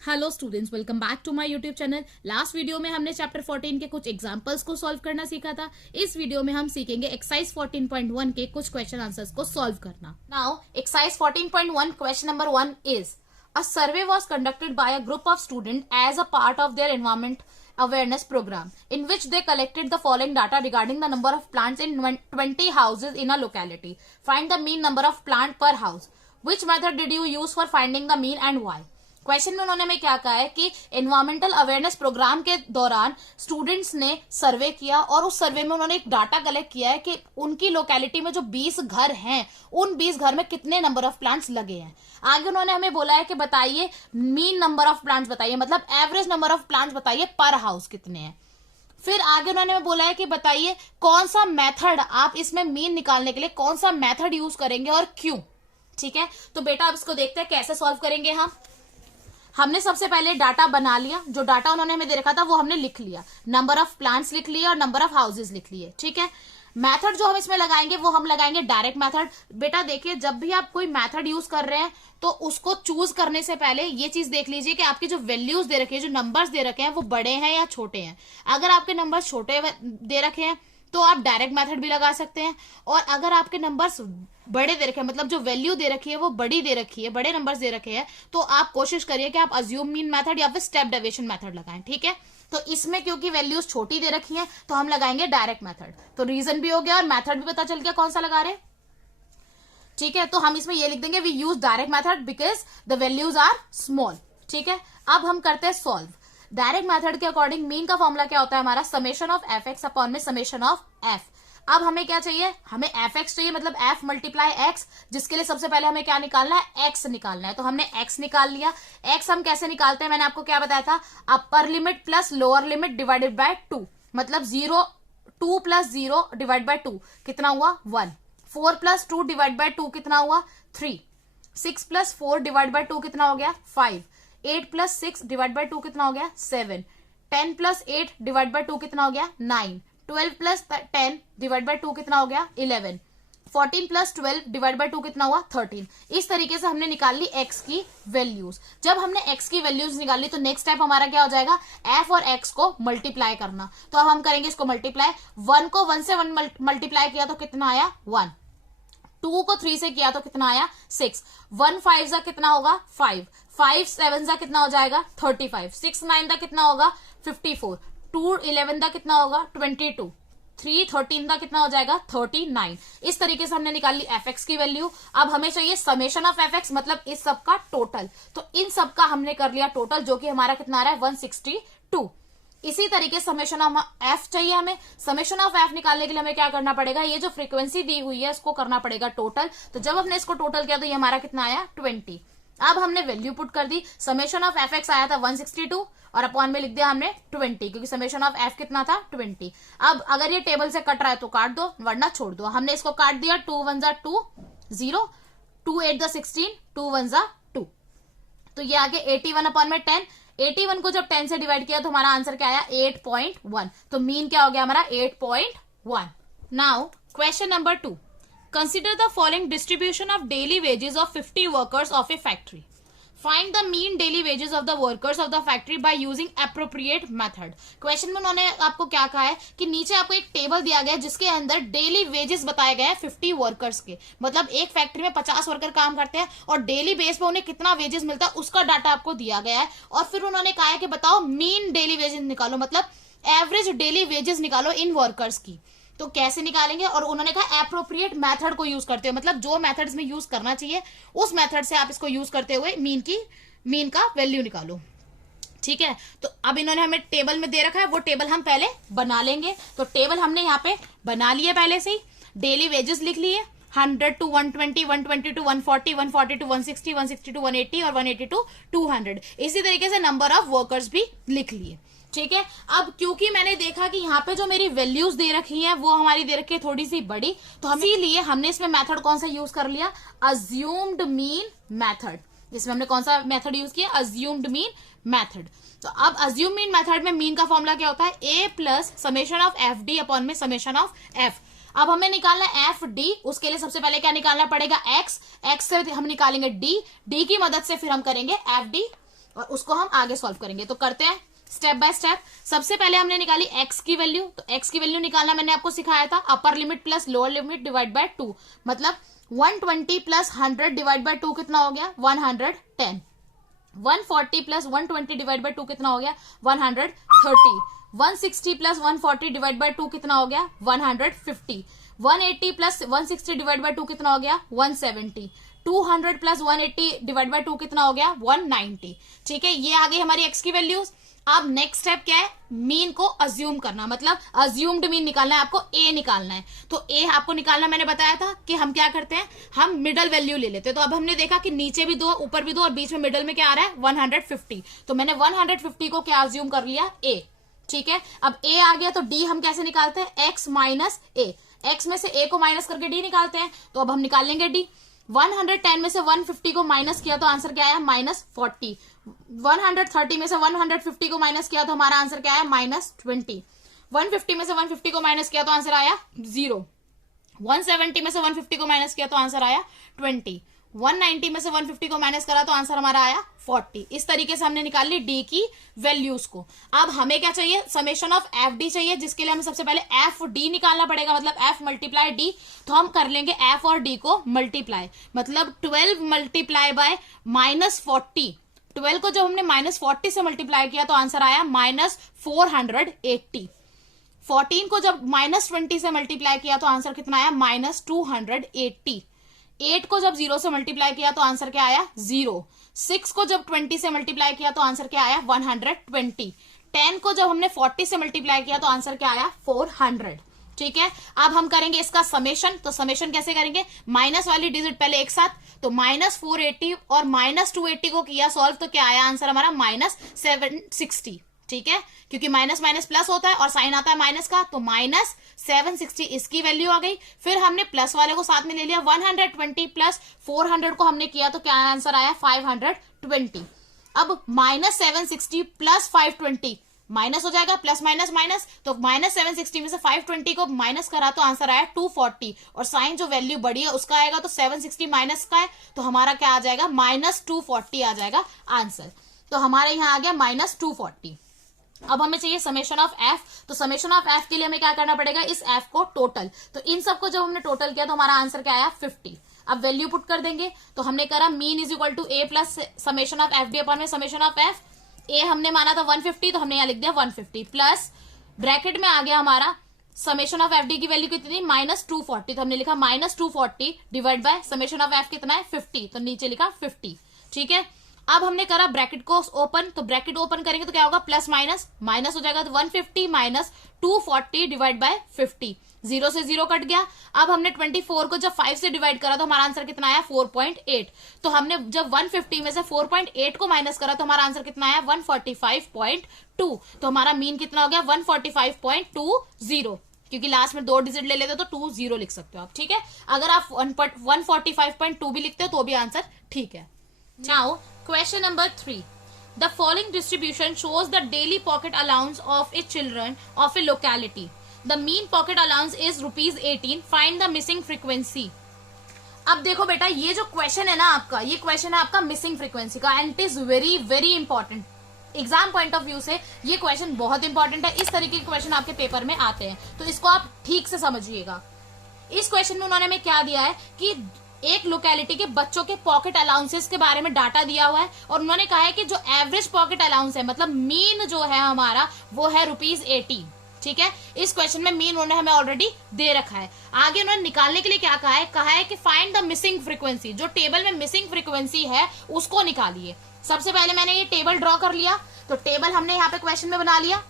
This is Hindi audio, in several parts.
Hello students, welcome back to my YouTube channel. Last video में हमने चैप्टर 14 के कुछ एग्जांपल्स को सॉल्व करना सीखा था। इस वीडियो में हम सीखेंगे एक्सरसाइज 14.1 के कुछ क्वेश्चन आंसर्स को सॉल्व करना। Now exercise 14.1 question number 1 is a survey was conducted by a group of student as a part of their environment awareness program in which they collected the following data regarding the number of plants in 20 houses in a locality. Find the mean number of plant per house. Which method did you use for finding the mean and why? Question में उन्होंने हमें क्या कहा है कि एनवायरमेंटल अवेयरनेस प्रोग्राम के दौरान स्टूडेंट्स ने सर्वे किया और उस सर्वे में उन्होंने एक डाटा कलेक्ट किया है कि उनकी लोकेलिटी में जो 20 घर हैं उन 20 घर में कितने नंबर ऑफ प्लांट्स लगे हैं। आगे उन्होंने हमें बोला है कि बताइए मीन नंबर ऑफ प्लांट्स बताइए, मतलब एवरेज नंबर ऑफ प्लांट्स बताइए पर हाउस कितने हैं। फिर आगे उन्होंने हमें बोला है कि बताइए कौन सा मेथड आप इसमें मीन निकालने के लिए कौन सा मेथड यूज करेंगे और क्यों। ठीक है, तो बेटा अब इसको देखते हैं कैसे सॉल्व करेंगे। हमने सबसे पहले डाटा बना लिया, जो डाटा उन्होंने हमें दे रखा था वो हमने लिख लिया, नंबर ऑफ प्लांट्स लिख लिए और नंबर ऑफ हाउसेज लिख लिए। ठीक है, मेथड जो हम इसमें लगाएंगे वो हम लगाएंगे डायरेक्ट मेथड। बेटा देखिए, जब भी आप कोई मेथड यूज कर रहे हैं तो उसको चूज करने से पहले ये चीज देख लीजिए कि आपकी जो वैल्यूज दे रखे हैं, जो नंबर्स दे रखे हैं वो बड़े हैं या छोटे हैं। अगर आपके नंबर्स छोटे दे रखे हैं तो आप डायरेक्ट मेथड भी लगा सकते हैं, और अगर आपके नंबर्स बड़े दे रखे हैं, मतलब जो वैल्यू दे रखी है वो बड़ी दे रखी है, बड़े नंबर्स दे रखे हैं, तो आप कोशिश करिए कि आप अज्यूम मीन मेथड या फिर स्टेप डेविएशन मेथड लगाएं। ठीक है, तो इसमें क्योंकि वैल्यूज छोटी दे रखी हैं तो हम लगाएंगे डायरेक्ट मेथड। तो रीजन भी हो गया और मेथड भी पता चल गया कौन सा लगा रहे। ठीक है, तो हम इसमें ये लिख देंगे we use direct method because the values are small. ठीक है, अब हम करते हैं सॉल्व। डायरेक्ट मेथड के अकॉर्डिंग मीन का फॉर्मूला क्या होता है हमारा, summation of f x upon में समेशन ऑफ एफ। अब हमें क्या चाहिए, हमें एफ एक्स चाहिए, मतलब एफ मल्टीप्लाई एक्स, जिसके लिए सबसे पहले हमें क्या निकालना है, एक्स निकालना है। तो हमने एक्स निकाल लिया। एक्स हम कैसे निकालते हैं, मैंने आपको क्या बताया था, upper limit plus lower limit divided by 2, मतलब 2 प्लस 0 डिवाइड बाय 2 कितना हुआ 1। 4 प्लस 2 डिवाइड बाय 2 कितना हुआ 3। 6 प्लस 4 डिवाइड बाय 2 कितना हो गया 5। 8 प्लस 6 डिवाइड बाय 2 कितना हो गया 7। 10 प्लस 8 डिवाइड बाय 2 कितना हो गया 9। 12 प्लस 10 डिवाइड बाय 2 कितना हो गया 11। 14 प्लस 12 डिवाइड बाय 2 कितना हुआ 13। इस तरीके से हमने निकाल ली एक्स की वैल्यूज। जब हमने एक्स की वैल्यूज निकाल ली तो नेक्स्ट स्टेप हमारा क्या हो जाएगा, एफ और एक्स को मल्टीप्लाई करना। तो अब हम करेंगे इसको मल्टीप्लाई। 1 को 1 से 1 मल्टीप्लाई किया तो कितना आया 1। 2 को 3 से किया तो कितना आया 6। 1 5 जा कितना होगा 5। 5 7 जा कितना हो जाएगा 35। 6 9 दा कितना होगा 54। 2 11 दा कितना होगा 22। 3 13 दा कितना हो जाएगा 39। इस तरीके से हमने निकाल ली एफ एक्स की वैल्यू। अब हमें चाहिए समेशन ऑफ एफ एक्स, मतलब इस सब का टोटल। तो इन सब का हमने कर लिया टोटल, जो कि हमारा कितना आ रहा है 162। इसी तरीके समेशन ऑफ एफ चाहिए हमें। समेशन ऑफ एफ निकालने के लिए हमें क्या करना पड़ेगा, ये जो फ्रीक्वेंसी दी हुई है इसको करना पड़ेगा टोटल। तो जब हमने इसको टोटल किया तो ये हमारा कितना आया 20। अब हमने वैल्यू पुट कर दी। समेशन ऑफ एफ एक्स आया था 162 और अपॉन में लिख दिया हमने 20, क्योंकि समेशन ऑफ एफ कितना था 20। अब अगर ये टेबल से कट रहा है तो काट दो, वरना छोड़ दो। हमने इसको काट दिया। 2 1 जा 2 0, 2 8 जा 16, 2 1 जा 2। तो ये आगे 81 अपॉन में 10। 81 को जब 10 से डिवाइड किया तो हमारा आंसर क्या आया 8.1। तो मीन क्या हो गया हमारा 8.1। Now question number 2, consider the following distribution of daily wages of 50 workers of A factory. Find the mean daily wages of the workers of the factory by using appropriate method. Question में उन्होंने आपको क्या कहा है कि नीचे आपको एक टेबल दिया गया है जिसके अंदर डेली वेजेस बताए गए हैं 50 वर्कर्स के, मतलब एक फैक्ट्री में 50 वर्कर काम करते हैं और डेली बेस पे उन्हें कितना वेजेस मिलता है उसका डाटा आपको दिया गया है। और फिर उन्होंने कहा है कि बताओ मीन डेली वेजेस निकालो, मतलब एवरेज डेली वेजेस निकालो इन वर्कर्स की। तो कैसे निकालेंगे, और उन्होंने कहा एप्रोप्रिएट मेथड को यूज करते हुए, मतलब जो मेथड्स में यूज करना चाहिए उस मेथड से आप इसको यूज करते हुए मीन का वैल्यू निकालो। ठीक है, तो अब इन्होंने हमें टेबल में दे रखा है, वो टेबल हम पहले बना लेंगे। तो टेबल हमने यहाँ पे बना लिया पहले से ही। डेली वेजेस लिख लिए 100 to 120, 120 to 140, 140 to 160, 160 to 180 और 180 to 200। इसी तरीके से नंबर ऑफ वर्कर्स भी लिख लिए। ठीक है, अब क्योंकि मैंने देखा कि यहाँ पे जो मेरी वैल्यूज दे रखी हैं वो हमारी दे रखी है थोड़ी सी बड़ी, तो हम इसीलिए हमने इसमें मेथड कौन सा यूज कर लिया, अज्यूम्ड मीन मेथड। इसमें हमने कौन सा मेथड यूज किया, अज्यूम्ड मीन मेथड। तो अब अज्यूम मीन मेथड में मीन का फॉर्मूला क्या होता है, A plus summation of F D upon में समेशन ऑफ एफ। अब हमें निकालना एफ डी, उसके लिए सबसे पहले क्या निकालना पड़ेगा एक्स। एक्स से हम निकालेंगे डी, डी की मदद से फिर हम करेंगे एफ डी और उसको हम आगे सॉल्व करेंगे। तो करते हैं स्टेप बाय स्टेप। सबसे पहले हमने निकाली x की वैल्यू, तो x की वैल्यू निकालना मैंने आपको सिखाया था, upper limit plus lower limit divide by 2, मतलब 120 प्लस 100 डिवाइड बाय 2 कितना हो गया 110। 140 प्लस 120 डिवाइड बाय 2 कितना हो गया 130। 160 प्लस 140 डिवाइड बाय 2 कितना हो गया 150। 180 प्लस 160 डिवाइड बाय 2 कितना हो गया 170। 200 प्लस 180 डिवाइड बाय 2 कितना हो गया 190। ठीक है, ये आ गई हमारी x की वैल्यूज। अब नेक्स्ट स्टेप क्या है, मीन को अज्यूम करना, मतलब अज्यूम्ड मीन निकालना है आपको, a निकालना है। तो a आपको निकालना मैंने बताया था कि हम क्या करते हैं, हम मिडल वैल्यू ले लेते हैं। तो अब हमने देखा कि नीचे भी दो ऊपर भी दो और बीच में मिडल में क्या आ रहा है 150। तो मैंने 150 को क्या अज्यूम कर लिया a। ठीक है, अब a आ गया तो d हम कैसे निकालते हैं, x माइनस a। x में से a को माइनस करके d निकालते हैं। तो अब हम निकाल लेंगे d। 110 में से 150 को माइनस किया तो आंसर क्या आया -40। 130 में से 150 को माइनस किया तो हमारा आंसर क्या आया -20। 150 में से 150 को माइनस किया तो आंसर आया 0। 170 में से 150 को माइनस किया तो आंसर आया 20। 190 में से 150 को माइनस करा तो आंसर हमारा आया 40। इस तरीके से हमने निकाल ली डी की वैल्यूज को। अब हमें क्या चाहिए, समेशन ऑफ एफ डी चाहिए, जिसके लिए हमें सबसे पहले एफ डी निकालना पड़ेगा, मतलब एफ मल्टीप्लाई डी। तो हम कर लेंगे एफ और डी को मल्टीप्लाई, मतलब 12 मल्टीप्लाई बाय -40। 12 को जब हमने -40 से मल्टीप्लाई किया तो आंसर आया -480। 14 को जब -20 से मल्टीप्लाई किया तो आंसर कितना आया -280। 8 को जब 0 से मल्टीप्लाई किया तो आंसर क्या आया 0। 6 को जब 20 से मल्टीप्लाई किया तो आंसर क्या आया 120। 10 को जब हमने 40 से मल्टीप्लाई किया तो आंसर क्या आया 400। ठीक है, अब हम करेंगे इसका समेशन। तो समेशन कैसे करेंगे, माइनस वाली डिजिट पहले एक साथ, तो -480 और -280 को किया सॉल्व तो क्या आया आंसर हमारा -760। ठीक है, क्योंकि माइनस माइनस प्लस होता है और साइन आता है माइनस का, तो -760 इसकी वैल्यू आ गई। फिर हमने प्लस वाले को साथ में ले लिया, 120 प्लस 400 को हमने किया तो क्या आंसर आया 520। अब -760 प्लस 520 माइनस हो जाएगा, प्लस माइनस माइनस, तो -760 में से 520 को माइनस करा तो आंसर आया 240, और साइन जो वैल्यू बड़ी है उसका आएगा, तो 760 माइनस का है तो हमारा क्या आ जाएगा -240 आ जाएगा आंसर। तो हमारे यहाँ आ गया -240। अब हमें चाहिए समेशन ऑफ एफ। तो समेशन ऑफ एफ के लिए हमें क्या करना पड़ेगा, इस एफ को टोटल, तो इन सबको जब हमने टोटल किया तो हमारा आंसर क्या आया 50। अब वैल्यू पुट कर देंगे, तो हमने करा mean is equal to a plus summation of F D upon में समेशन ऑफ एफ। ए हमने माना था 150, तो हमने यहाँ लिख दिया 150 प्लस ब्रैकेट में आ गया हमारा समेशन ऑफ एफ डी की वैल्यू कितनी -240, तो हमने लिखा -240 divide by summation of F कितना है 50, तो नीचे लिखा 50। ठीक है, अब हमने करा ब्रैकेट को ओपन, तो ब्रैकेट ओपन करेंगे तो क्या होगा प्लस माइनस माइनस हो जाएगा, तो 150 माइनस 240 डिवाइड बाय 50, 0 से 0 कट गया। अब हमने 24 को जब 5 से डिवाइड करा तो हमारा आंसर कितना आया 4.8। तो हमने जब 150 में से 4.8 को माइनस करा तो हमारा आंसर कितना आया 145.2। तो हमारा मीन कितना हो गया 145.20, क्योंकि लास्ट में 2 डिजिट ले लेते हो तो 20 लिख सकते हो आप। ठीक है, अगर आप 145.2 भी लिखते हो तो भी आंसर ठीक है। Now question number 3. The following distribution shows the daily pocket allowance of a children of a locality. The mean pocket allowance is ₹18. Find the missing frequency. अब देखो बेटा, ये जो क्वेश्चन है ना आपका, ये क्वेश्चन है आपका मिसिंग फ्रीक्वेंसी का, and it is very very important. Exam point of view से ये क्वेश्चन बहुत इंपॉर्टेंट है। इस तरीके के क्वेश्चन आपके पेपर में आते हैं, तो इसको आप ठीक से समझिएगा। इस क्वेश्चन में उन्होंने हमें क्या दिया है कि एक लोकेलिटी के बच्चों के पॉकेट अलाउंसेस के बारे में डाटा दिया हुआ है, और उन्होंने कहा है कि जो एवरेज पॉकेट अलाउंस है, मतलब मीन जो है हमारा वो है ₹18। ठीक है, इस क्वेश्चन में मीन उन्होंने हमें ऑलरेडी दे रखा है। आगे उन्होंने निकालने के लिए क्या कहा है कि फाइंड द मिसिंग फ्रीक्वेंसी। जो टेबल में मिसिंग फ्रीक्वेंसी है उसको निकालिए। सबसे पहले मैंने ये टेबल ड्रॉ कर लिया, तो टेबल हमने यहाँ पे क्वेश्चन में बना लिया,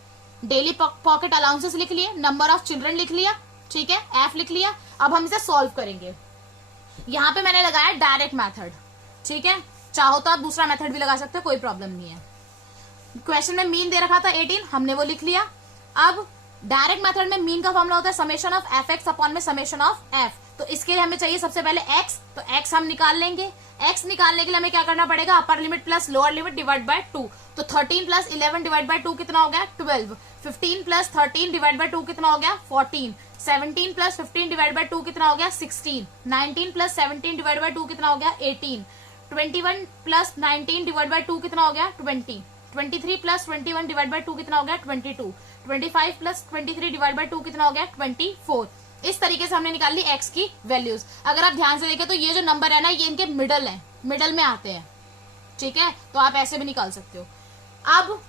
डेली पॉकेट अलाउंसेस लिख लिए, नंबर ऑफ चिल्ड्रन लिख लिया, ठीक है, एफ लिख लिया। अब हम इसे सॉल्व करेंगे। यहां पे मैंने लगाया डायरेक्ट मेथड, ठीक है, चाहो तो आप दूसरा मेथड भी लगा सकते हो, कोई प्रॉब्लम नहीं है। क्वेश्चन में मीन दे रखा था 18, हमने वो लिख लिया। अब डायरेक्ट मेथड में मीन का फॉर्मूला होता है summation of f x upon में समेशन ऑफ एफ। तो इसके लिए हमें चाहिए सबसे पहले एक्स, तो एक्स हम निकाल लेंगे। एक्स निकालने के लिए हमें क्या करना पड़ेगा, upper limit plus lower limit divide by 2। तो 13 प्लस 11 डिवाइड बाय 2 कितना हो गया 12। 15 प्लस 13 डिवाइड बाय 2 कितना हो गया 14। 17 प्लस 15 डिवाइड बाय 2 कितना हो गया 16। 19 प्लस 17 डिवाइड बाय 2 कितना हो गया 18। 21 प्लस 19 डिवाइड बाय 2 कितना हो गया 20, 23 प्लस 21 डिवाइड बाय 2 कितना हो गया 22, 25 प्लस 23 डिवाइड बाय 2 कितना हो गया 24। इस तरीके से हमने निकाल ली x की वैल्यूज। अगर आप ध्यान से देखें तो ये जो नंबर है ना ये इनके मिडल है, मिडल में आते हैं, ठीक है, तो आप ऐसे भी निकाल सकते हो। अब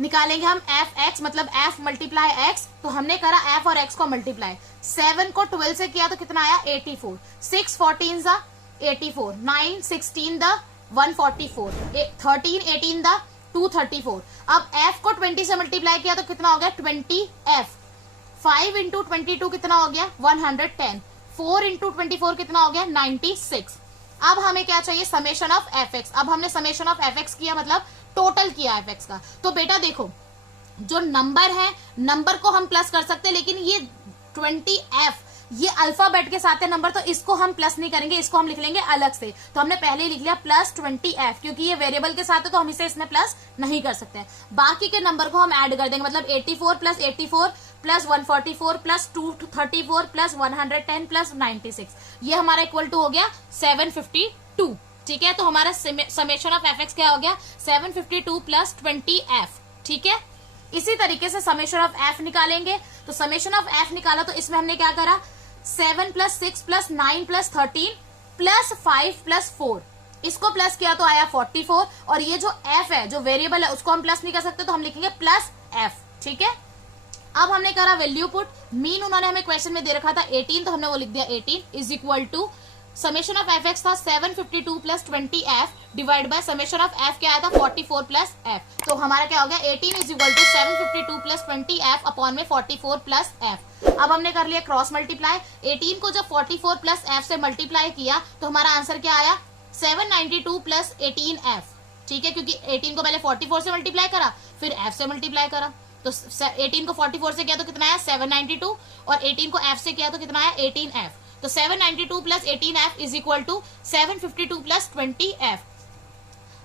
निकालेंगे हम एफ एक्स, मतलब एफ मल्टीप्लाई एक्स। तो हमने करा एफ और एक्स को मल्टीप्लाई, 7 को 12 से किया तो कितना आया 84, 6 14 द 84, 9 16 द 144, 13 18 द 234। अब f को 20 से मल्टीप्लाई किया तो कितना हो गया 20f, 5 इंटू 22 कितना हो गया 110, 4 इंटू 24 कितना हो गया 96। अब हमें क्या चाहिए समेशन ऑफ एफ एक्स। अब हमने समेशन ऑफ एफ एक्स किया मतलब टोटल किया एफ एक्स का। तो बेटा देखो जो नंबर है, नंबर को हम प्लस कर सकते हैं, लेकिन ये 20f ये अल्फाबेट के साथ है नंबर, तो इसको हम प्लस नहीं करेंगे, इसको हम लिख लेंगे अलग से। तो हमने पहले ही लिख लिया प्लस 20f, क्योंकि ये वेरिएबल के साथ है तो हम इसे इसमें प्लस नहीं कर सकते हैं। बाकी के नंबर को हम ऐड कर देंगे, मतलब 84 plus 84 plus 144 plus 234 plus 110 plus 96, ये हमारा इक्वल टू हो गया 752। ठीक है, तो हमारा समेशन ऑफ एफ एक्स क्या हो गया 752 प्लस 20f। ठीक है, इसी तरीके से समेशन ऑफ एफ निकालेंगे। तो समेशन ऑफ एफ निकाला तो इसमें हमने क्या करा 7 plus 6 plus 9 plus 13 plus 5 plus 4, इसको प्लस किया तो आया 44। और ये जो f है जो वेरिएबल है उसको हम प्लस नहीं कर सकते तो हम लिखेंगे प्लस f। ठीक है, अब हमने करा वैल्यू पुट। मीन उन्होंने हमें क्वेश्चन में दे रखा था 18, तो हमने वो लिख दिया 18 is equal to summation of f x था 752 plus 20f divide by summation of f क्या आया था 44 प्लस f। तो हमारा क्या हो गया 18 is equal to 752 plus 20f upon में 44 प्लस f। अब हमने कर लिया क्रॉस मल्टीप्लाई, 18 को जब 44 प्लस f से मल्टीप्लाई किया तो हमारा आंसर क्या आया 792 प्लस 18f। ठीक है, क्योंकि 18 को पहले 44 से मल्टीप्लाई करा फिर f से मल्टीप्लाई करा, तो 18 को 44 से किया तो कितना आया 792 और 18 को f से किया तो कितना आया 18f। तो 792 plus 18f is equal to 752 plus 20f।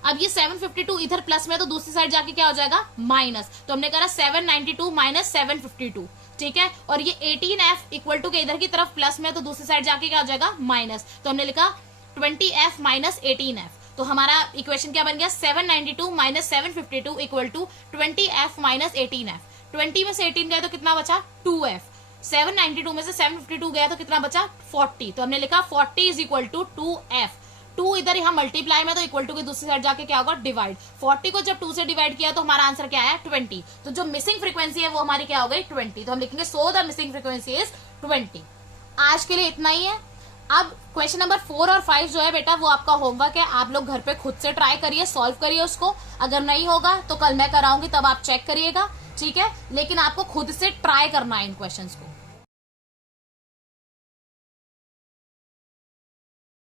अब ये 752 इधर प्लस में तो दूसरी साइड जाके क्या हो जाएगा माइनस, तो हमने करा 792 माइनस 752। ठीक है, और ये 18f इक्वल टू के इधर की तरफ प्लस में तो दूसरी साइड जाके क्या हो जाएगा माइनस, तो हमने लिखा 20f माइनस 18f। तो हमारा इक्वेशन क्या बन गया 792 minus 752 equal to 20f minus 18f। 20 में से 18 गया तो कितना बचा 2f, 792 में से 752 गया तो कितना बचा 40, तो हमने लिखा 40 इज इक्वल टू 2f। 2 इधर यहाँ मल्टीप्लाई में तो इक्वल टू के दूसरी साइड जाके क्या होगा डिवाइड, 40 को जब 2 से डिवाइड किया तो हमारा आंसर क्या आया 20। तो जो मिसिंग फ्रीक्वेंसी है वो हमारी क्या हो गई 20, तो हम लिखेंगे so the missing frequency is 20। आज के लिए इतना ही है। अब क्वेश्चन नंबर 4 और 5 जो है बेटा वो आपका होमवर्क है, आप लोग घर पे खुद से ट्राई करिए, सॉल्व करिए उसको। अगर नहीं होगा तो कल मैं कराऊंगी तब आप चेक करिएगा, ठीक है, लेकिन आपको खुद से ट्राई करना है इन क्वेश्चंस को।